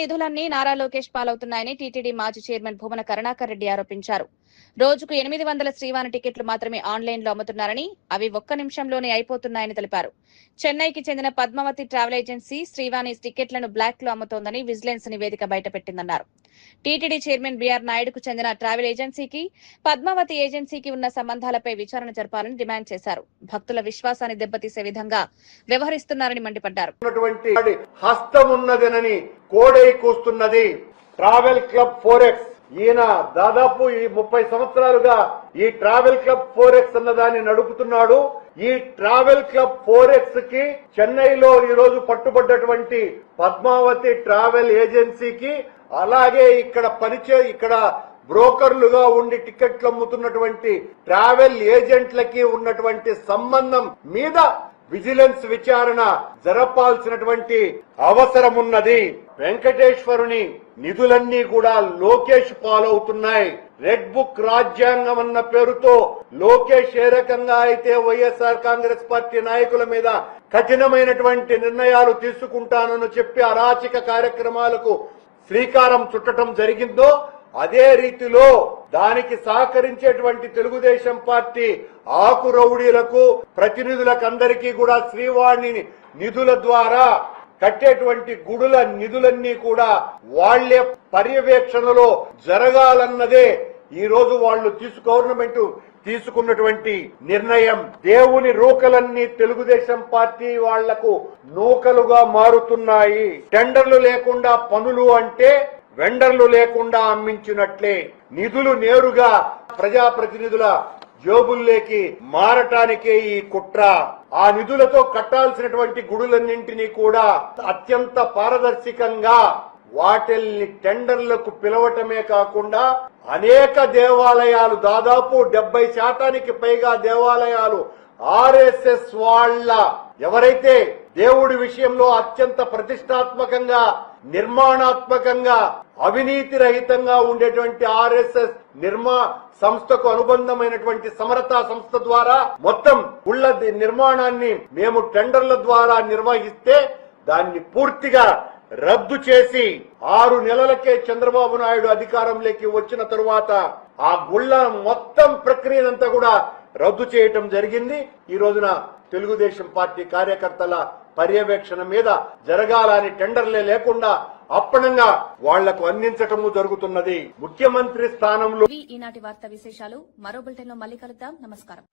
నిధులన్నీ నారా లోకేష్ పాలవుతున్నాయని టీటీడీ మాజీ చైర్మన్ భూమన కరుణాకర్ రెడ్డి ఆరోపించారు. రోజుకు 800 శ్రీవాణి టికెట్లు మాత్రమే ఆన్లైన్లో అమ్ముతున్నారని, అవి ఒక్క నిమిషంలోనే అయిపోతున్నాయని తెలిపారు. చెన్నైకి చెందిన పద్మావతి ట్రావెల్ ఏజెన్సీ శ్రీవాణి టికెట్లను బ్లాక్ లో అమ్ముతోందని విజిలెన్స్ నివేదిక బయటపెట్టిందన్నారు. టీటీడీ చైర్మన్ బీఆర్ నాయుడుకు చెందిన ట్రావెల్ ఏజెన్సీకి పద్మావతి ఏజెన్సీకి ఉన్న సంబంధాలపై విచారణ జరపాలని డిమాండ్ చేశారు. భక్తుల విశ్వాసాన్ని దెబ్బతీసే విధంగా వ్యవహరిస్తున్నారని మండిపడ్డారు. ట్రావెల్ క్లబ్ 4X ఈయన దాదాపు ఈ 30 సంవత్సరాలుగా ఈ ట్రావెల్ క్లబ్ 4X అన్నదాన్ని నడుపుతున్నాడు. ఈ ట్రావెల్ క్లబ్ 4X కి చెన్నైలో ఈ రోజు పట్టుబడ్డటువంటి పద్మావతి ట్రావెల్ ఏజెన్సీకి, అలాగే ఇక్కడ బ్రోకర్లుగా ఉండి టికెట్లు అమ్ముతున్నటువంటి ట్రావెల్ ఏజెంట్లకి ఉన్నటువంటి సంబంధం మీద విజిలెన్స్ విచారణ జరపాల్సినటువంటి అవసరం ఉన్నది. వెంకటేశ్వరుని నిధులన్నీ కూడా లోకేష్ పాలవుతున్నాయి. రెడ్ బుక్ రాజ్యాంగం అన్న పేరుతో లోకేష్ ఏ రకంగా అయితే వైఎస్ఆర్ కాంగ్రెస్ పార్టీ నాయకుల మీద కఠినమైనటువంటి నిర్ణయాలు తీసుకుంటానని చెప్పి అరాచక కార్యక్రమాలకు శ్రీకారం చుట్టడం జరిగిందో, అదే రీతిలో దానికి సహకరించేటువంటి తెలుగుదేశం పార్టీ ఆకు రౌడీలకు, ప్రతినిధులకు అందరికీ కూడా శ్రీవాణి నిధుల ద్వారా కట్టేటువంటి గుడుల నిధులన్నీ కూడా వాళ్లే పర్యవేక్షణలో జరగాలన్నదే ఈ రోజు వాళ్ళు గవర్నమెంట్ తీసుకున్నటువంటి నిర్ణయం. దేవుని రూకలన్నీ తెలుగుదేశం పార్టీ వాళ్లకు నూకలుగా మారుతున్నాయి. టెండర్లు లేకుండా పనులు అంటే వెండర్లు లేకుండా అమ్మించినట్లే. నిధులు నేరుగా ప్రజాప్రతినిధుల జోబుల్లోకి మారటానికే ఈ కుట్ర. ఆ నిధులతో కట్టాల్సినటువంటి గుడులన్నింటినీ కూడా అత్యంత పారదర్శకంగా వాటిల్ని టెండర్లకు పిలవటమే కాకుండా అనేక దేవాలయాలు, దాదాపు 70% పైగా దేవాలయాలు ఆర్ఎస్ఎస్ వాళ్ళ, ఎవరైతే దేవుడి విషయంలో అత్యంత ప్రతిష్టాత్మకంగా, నిర్మాణాత్మకంగా, అవినీతి రహితంగా ఉండేటువంటి ఆర్ఎస్ఎస్ సంస్థకు అనుబంధమైనటువంటి సమరత సంస్థ ద్వారా మొత్తం గుళ్ళ నిర్మాణాన్ని మేము టెండర్ల ద్వారా నిర్వహిస్తే దాన్ని పూర్తిగా రద్దు చేసి 6 నెలలకే చంద్రబాబు నాయుడు అధికారంలోకి వచ్చిన తరువాత ఆ గుళ్ళ మొత్తం ప్రక్రియనంతా కూడా రద్దు చేయటం జరిగింది. ఈ రోజున తెలుగుదేశం పార్టీ కార్యకర్తల పర్యవేక్షణ మీద జరగాలని టెండర్లే లేకుండా అప్పనంగా వాళ్లకు అందించటము జరుగుతున్నది. ముఖ్యమంత్రి స్థానంలో ఈనాటి వార్తా విశేషాలు మరో బులెటిన్ లో మళ్ళీ కలుద్దాం. నమస్కారం.